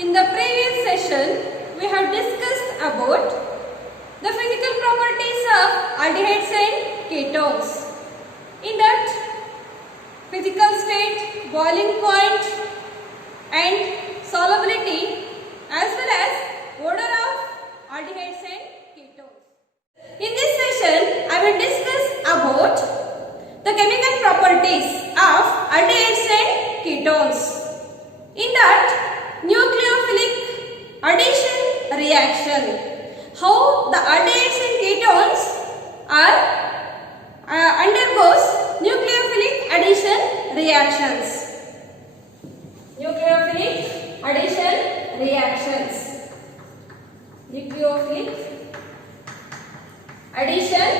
In the previous session, we have discussed about the physical properties of aldehydes and ketones. In that, physical state, boiling point and solubility as well as odor of aldehydes and ketones. In this session, I will discuss about the chemical properties of aldehydes and ketones. In that, nucleophilic addition reaction. How the aldehydes and ketones are undergoes nucleophilic addition reactions. Nucleophilic addition reactions. Nucleophilic addition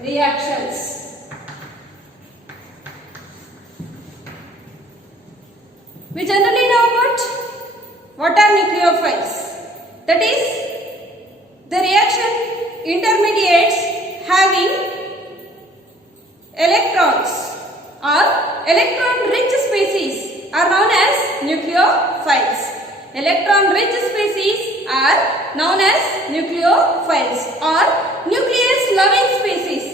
reactions. We generally know about what are nucleophiles. That is, the reaction intermediates having electrons or electron-rich species are known as nucleophiles. Electron-rich species are known as nucleophiles, or nucleus-loving species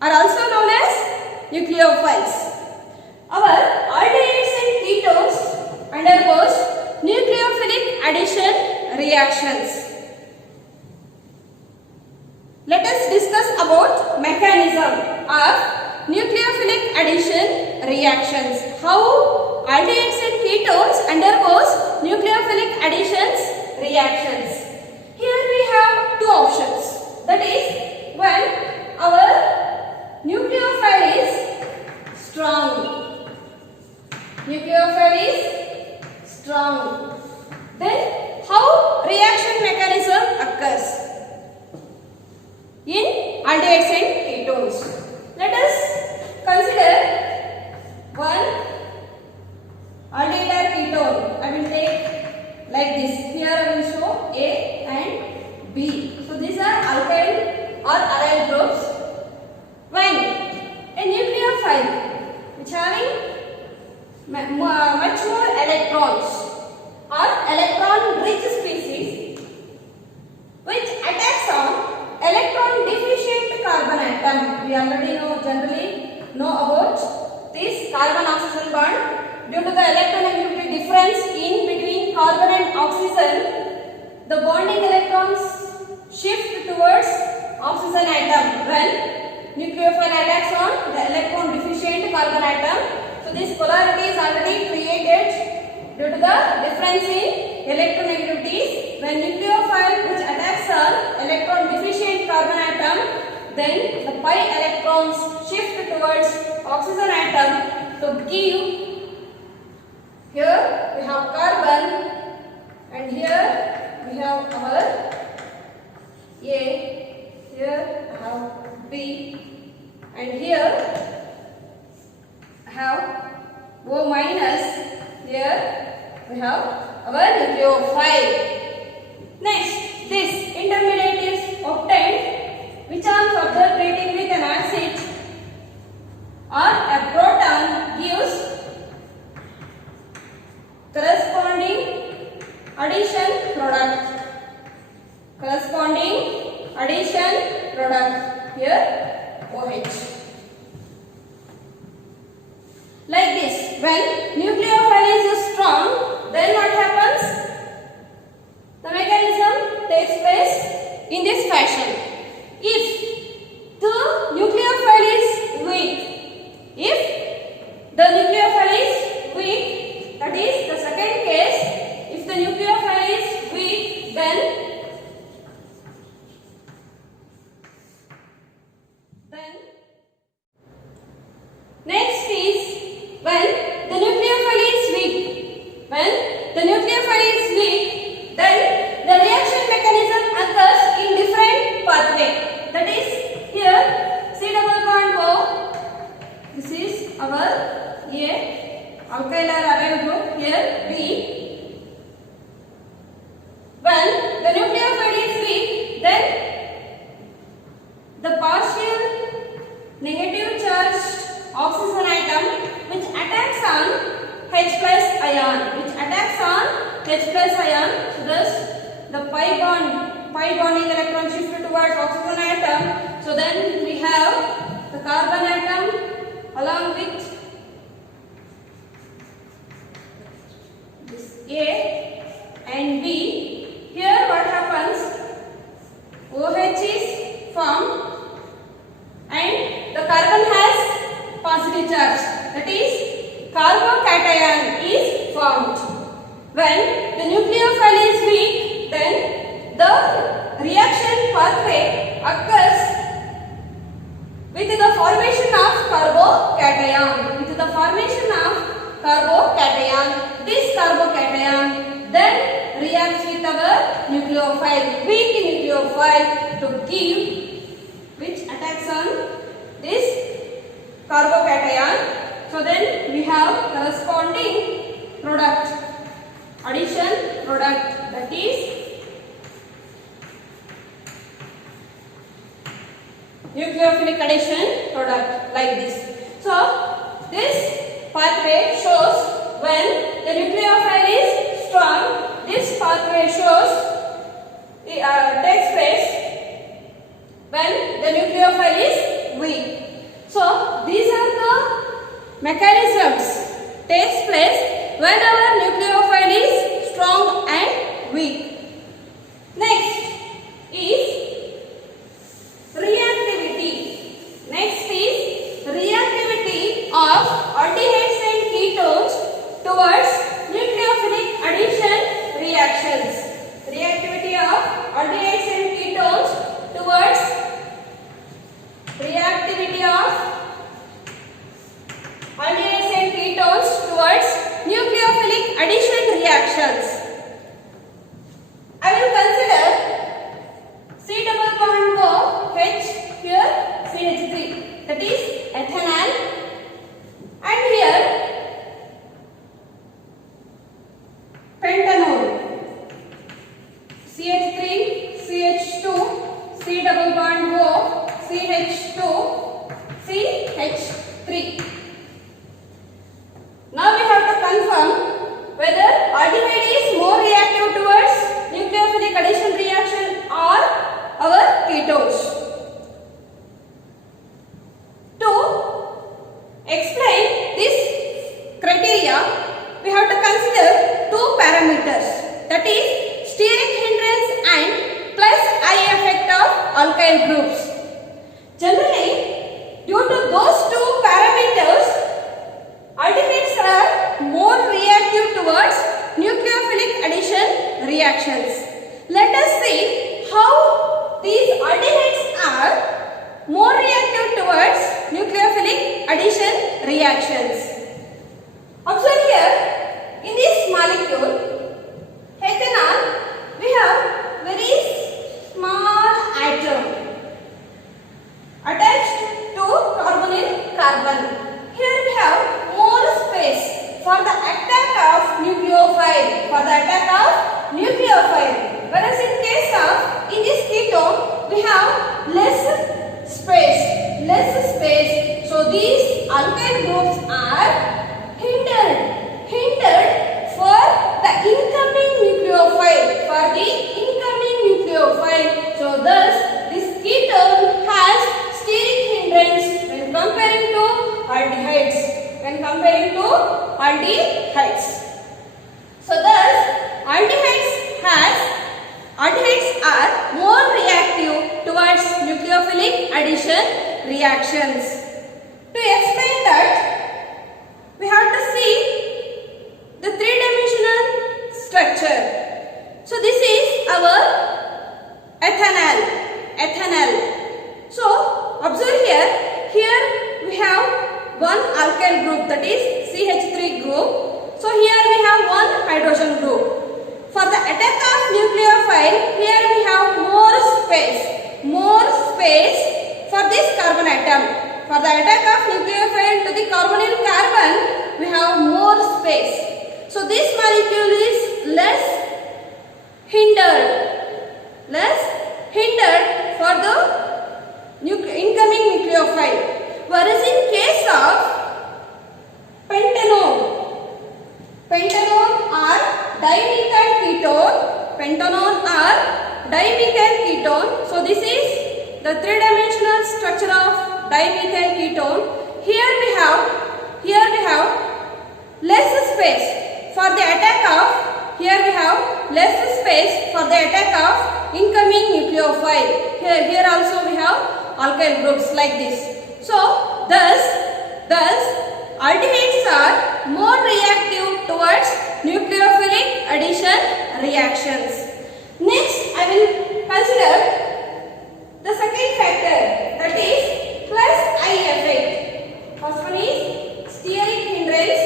are also known as nucleophiles. Our aldehydes and ketones undergoes nucleophilic addition reactions. Let us discuss about mechanism of nucleophilic addition reactions. How aldehydes and ketones undergoes nucleophilic additions reactions. Here we have two options. That is, when our nucleophile is strong. Nucleophile is strong. Then how reaction mechanism occurs in aldehydes and ketones? Let us consider one aldehyde or ketone. I will take like this. Here I will show A and B. So these are alkyl or aryl groups. When a nucleophile which having much more electrons or electron-rich species which attacks on electron deficient carbon atom. We already generally know about this carbon-oxygen bond. Due to the electronegativity difference in between carbon and oxygen, the bonding electrons shift towards oxygen atom when nucleophile attacks on the electron deficient carbon atom. So this polarity is already created due to the difference in electronegativities. When nucleophile which attacks on electron deficient carbon atom, then the pi electrons shift towards oxygen atom to give. Here we have carbon and here we have our A, here we have B, and here have O minus, here we have our nucleophile. Next, this intermediate is obtained which are observed treating with an acid or a proton gives corresponding addition product. Corresponding addition product, here OH. Like this, when nucleophile is strong, then what happens? The mechanism takes place in this fashion. If the nucleophile is weak, if the nucleophile is weak, that is the second case, if the nucleophile is weak, then next is when the nucleophile is weak. When the nucleophile is weak, then the reaction mechanism occurs in different pathway. That is, here C double bond O. This is our A, alkyl or aryl group. Here B. When the nucleophile is weak, then the partial negative charged oxygen atom which H plus ion, which attacks on H plus ion. So thus the pi bonding electron shift towards oxygen atom. So then we have the carbon atom along with this A and B. Here what happens? OH is formed and the carbon has positive charge, that is carbocation is formed. When the nucleophile is weak, then the reaction pathway occurs with the formation of carbocation. With the formation of carbocation, this carbocation then reacts with our nucleophile, weak nucleophile, to give, which attacks on this carbocation. So then we have corresponding product, addition product, that is nucleophilic addition product, like this. So this pathway shows when the nucleophile is strong. This pathway shows takes place when the nucleophile is weak. So these are the mechanisms takes place when our nucleophile is strong and weak. Next is reactivity. Next is reactivity of aldehydes and ketones towards nucleophilic addition reactions. Reactivity of aldehydes and ketones towards nucleophilic addition reactions. I will consider C double bond O H, here CH3, that is ethanol, and here pentanol, CH3 CH2 C double bond O CH2 CH3. Now we have to confirm whether aldehyde is more reactive towards nucleophilic addition reaction or our ketones. To explain this criteria, we have to consider two parameters, that is steric hindrance and plus I effect of alkyl groups. Generally, due to those two parameters, aldehydes are more reactive towards nucleophilic addition reactions. Let us see how these aldehydes are more reactive towards nucleophilic addition reactions. Observe here, in this molecule, ethanol, we have very small atom attached to carbonyl carbon. Here we have more space for the attack of nucleophile. Whereas in case of, in this ketone, we have less space. So these alkyl groups are hindered for the incoming nucleophile. So thus, this ketone has steric hindrance when comparing to aldehydes. So thus, aldehydes are more reactive towards nucleophilic addition reactions. To explain that, we have to see the three-dimensional structure. So this is our ethanol. So observe here we have one alkyl group, that is CH3 group. So here we have one hydrogen group. For the attack of nucleophile, here we have more space for this carbon atom. For the attack of nucleophile to the carbonyl carbon, we have more space. So this molecule is less hindered for the incoming nucleophile. Whereas in case of pentanol, pentanone or dimethyl ketone. So this is the three-dimensional structure of dimethyl ketone. Here we have less space for the attack of. Here we have less space for the attack of incoming nucleophile. Here also we have alkyl groups like this. So thus aldehydes are more reactive towards nucleophilic addition reactions. Next, I will consider the second factor, that is plus I effect. First one is steric hindrance.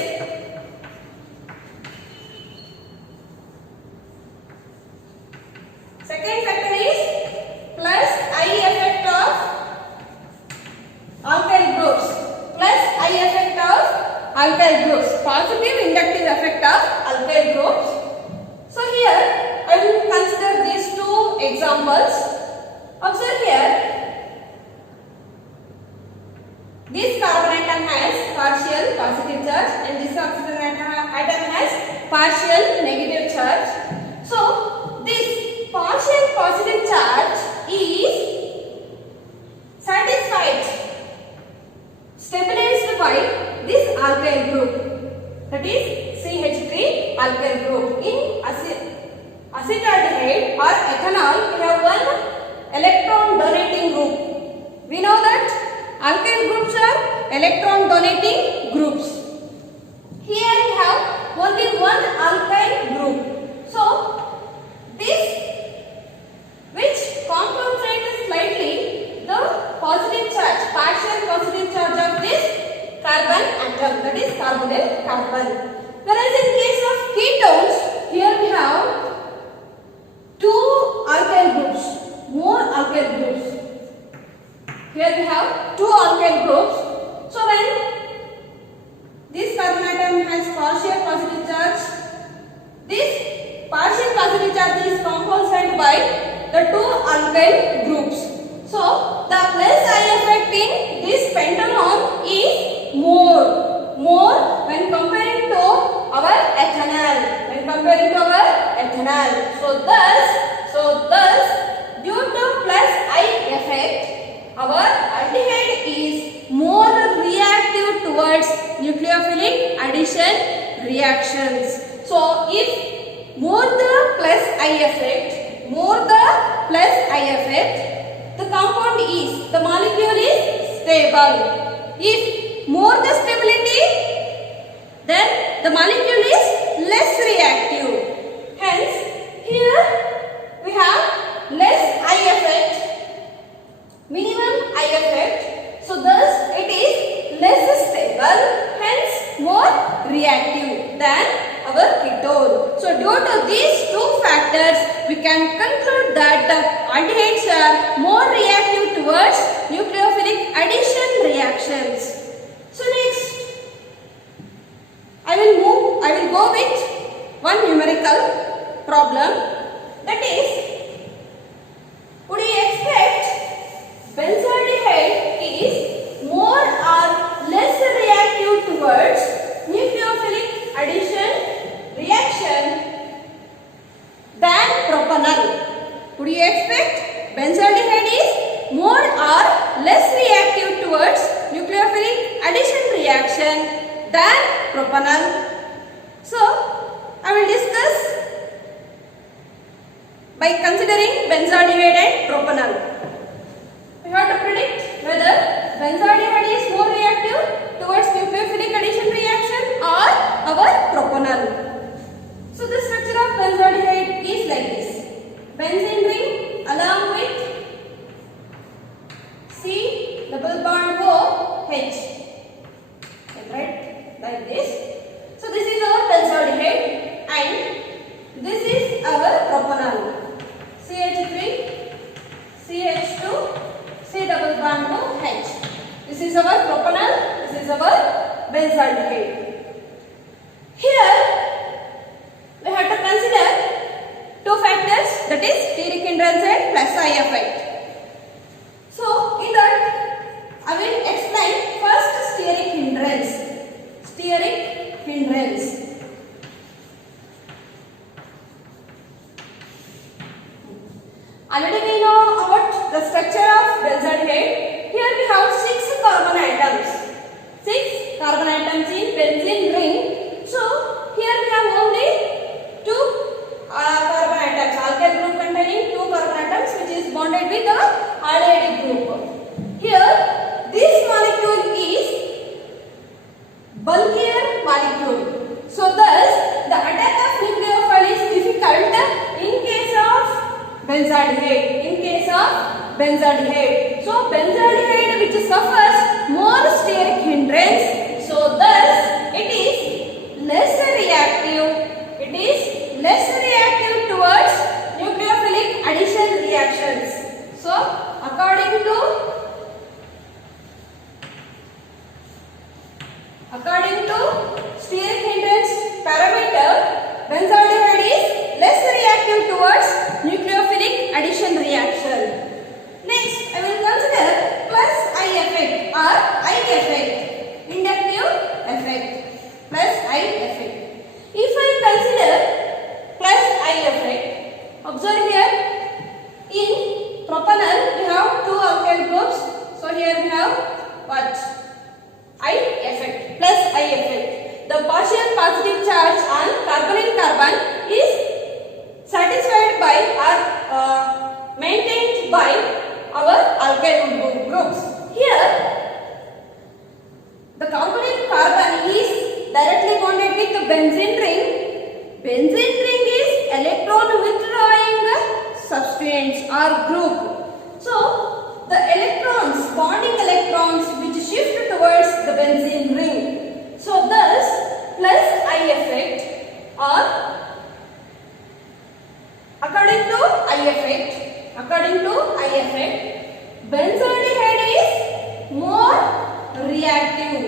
Second factor is plus I effect of alkyl groups. Plus I effect of alkyl groups. Positive inductive effect of alkyl groups. So here I will consider these two examples. Observe here. This carbon atom has partial positive charge and this oxygen atom has partial negative charge. So this partial positive charge is satisfied, stabilized by this alkyl group, that is CH3 alkyl group. In acetaldehyde or ethanol, we have one electron donating group. We know that alkyl groups are electron donating groups. Here we have only one alkyl group. So this, which compensates slightly the positive charge, partial positive charge of this carbon atom, that is carbonyl carbon. Whereas in case of ketones, here we have two alkyl groups, more alkyl groups. Here we have two alkyl groups. So when this carbon atom has partial positive charge, this partial positive charge is compensated by the two alkyl groups. So the plus I effect in this pentanone is more when comparing to our ethanol. So thus due to plus I effect, our aldehyde is more reactive towards nucleophilic addition reactions. So if more the plus I effect, the compound is, the molecule is stable. If more the stability, then the molecule is less reactive. Hence, here we have less I effect, minimum I effect. So thus it is less stable, hence more reactive than our ketone. So due to these two factors, we can conclude that aldehydes are more reactive towards nucleophilic addition reactions. So next, I will go with one numerical problem, that is, would you expect benzaldehyde is more or less reactive towards nucleophilic addition reaction than propanol? Would you expect benzaldehyde is more or less reactive towards nucleophilic addition reaction than propanol? So, I will discuss by considering benzaldehyde and propanol. We have to predict whether benzaldehyde is more reactive towards nucleophilic addition reaction or our propanol. So the structure of benzaldehyde is like this. Benzene ring along with C double bond O H. Right, like this. So this is our benzaldehyde and this is our propanol. CH3, CH2, C double bond O H. This is our propanol, this is our benzaldehyde. Here we have to consider two factors, that is steric hindrance and plus I effect. So in that I will explain first steric hindrance. bulkier molecule. So thus the attack of nucleophile is difficult in case of benzaldehyde. In case of benzaldehyde. So benzaldehyde which suffers more steric hindrance. So thus it is less reactive. It is less reactive towards nucleophilic addition reactions. So according to steric hindrance parameter, benzaldehyde is less reactive towards nucleophilic addition reaction. Next, I will consider plus I effect or I effect, inductive effect, plus I effect. If I consider plus I effect, observe here, in propanol we have two alkyl groups. So here we have what? I effect, plus I effect. The partial positive charge on carbon is satisfied by or maintained by our alkyl groups. Here, the component carbon is directly bonded with the benzene ring. Benzene ring is electron withdrawing substance or group. So, the electrons, bonding electrons which shift towards the benzene ring. So, thus plus I effect or according to I effect, benzaldehyde is more reactive.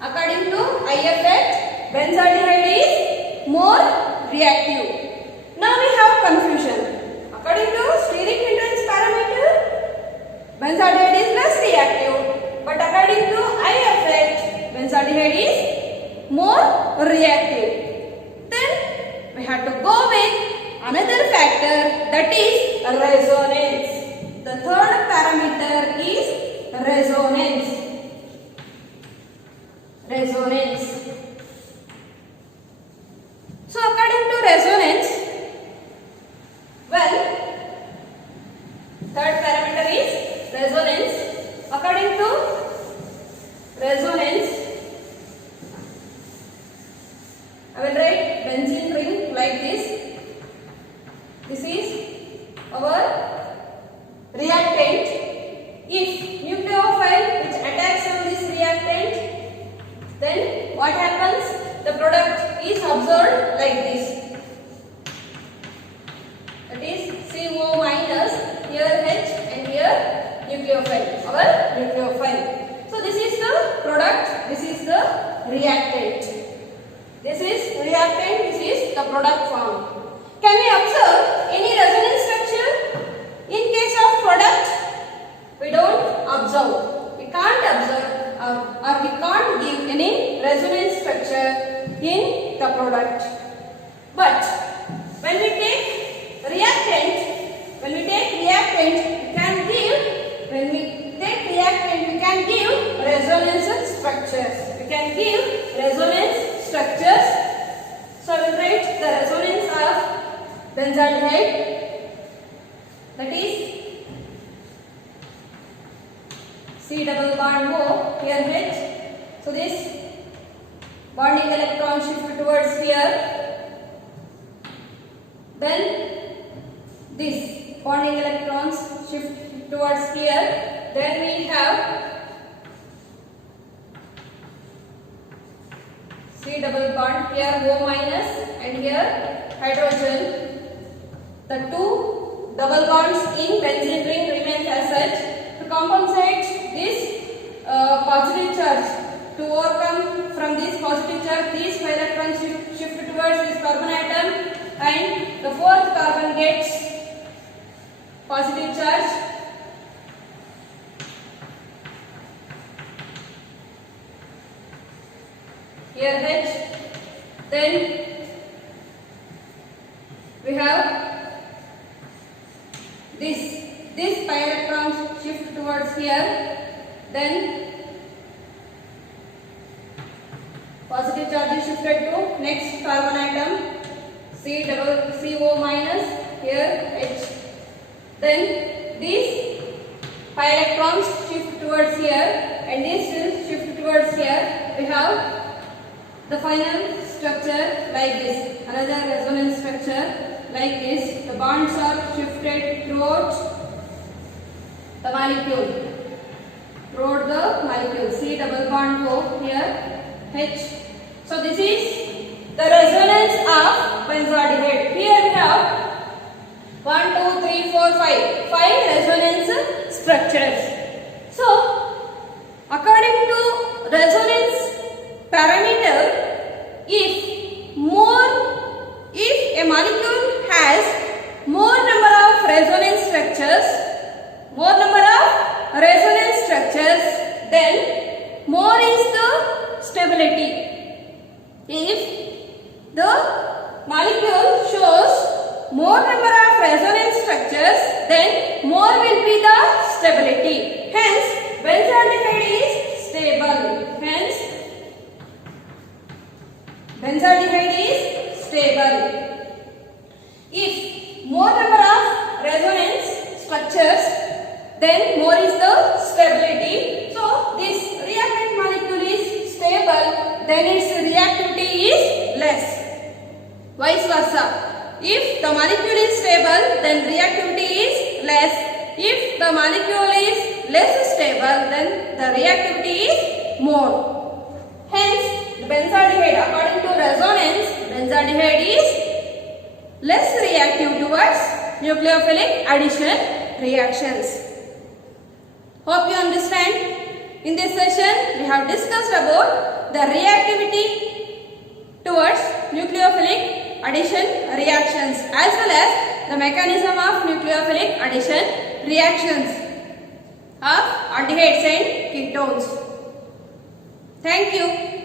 According to I effect, benzaldehyde is more reactive. Now we have confusion. According to steric hindrance parameter, benzaldehyde is less reactive, but according to I effect, benzaldehyde is more reactive. Then we have to go with another factor, that is resonance. The third parameter is resonance. So according to resonance, well, third parameter is resonance. According to resonance, I will write benzene ring like this. This is our reactant. If nucleophile which attacks on this reactant, then what happens? The product is observed like this. That is CO minus, here H and here nucleophile, our nucleophile. So this is the product, this is the reactant. This is reactant, this is the product form. Can we observe any resonance structure in case of product? We don't observe. We can't observe or we can't give any resonance structure in the product. But when we take reactant, we can give resonance structures. We can give resonance structures. So I will write the resonance of benzaldehyde, that is C double bond O, here H. So this bonding electron shift towards here. Then this bonding electrons shift towards here. Then we have C double bond, here O minus and here hydrogen. The two double bonds in benzene ring remains as such. To compensate this positive charge, to overcome from this positive charge, these electrons shift towards this carbon atom and the fourth carbon gets positive charge. Here H. Then we have this pi electrons shift towards here. Then positive charge is shifted to next carbon atom, CO minus, here H. Then this 5 electrons shift towards here and this will shift towards here. We have the final structure like this. Another resonance structure like this. The bonds are shifted towards the molecule. Throughout the molecule. See double bond O here. H. So this is the resonance of benzaldehyde. Here we have 1, 2, 3, 4, 5. 5 resonance structures. So, according to resonance parameter, if a molecule has more number of resonance structures, then more is the stability. If the molecule shows more number of resonance structures, then more will be the stability. Hence, benzaldehyde is stable. Hence, benzaldehyde is stable. If more number of resonance structures, then more is the stability. So, this reactant molecule is stable, then its reactivity is less. Vice versa. If the molecule is stable, then reactivity is less. If the molecule is less stable, then the reactivity is more. Hence, the benzaldehyde, according to resonance, benzaldehyde is less reactive towards nucleophilic addition reactions. Hope you understand. In this session, we have discussed about the reactivity towards nucleophilic addition reactions as well as the mechanism of nucleophilic addition reactions of aldehydes and ketones. Thank you.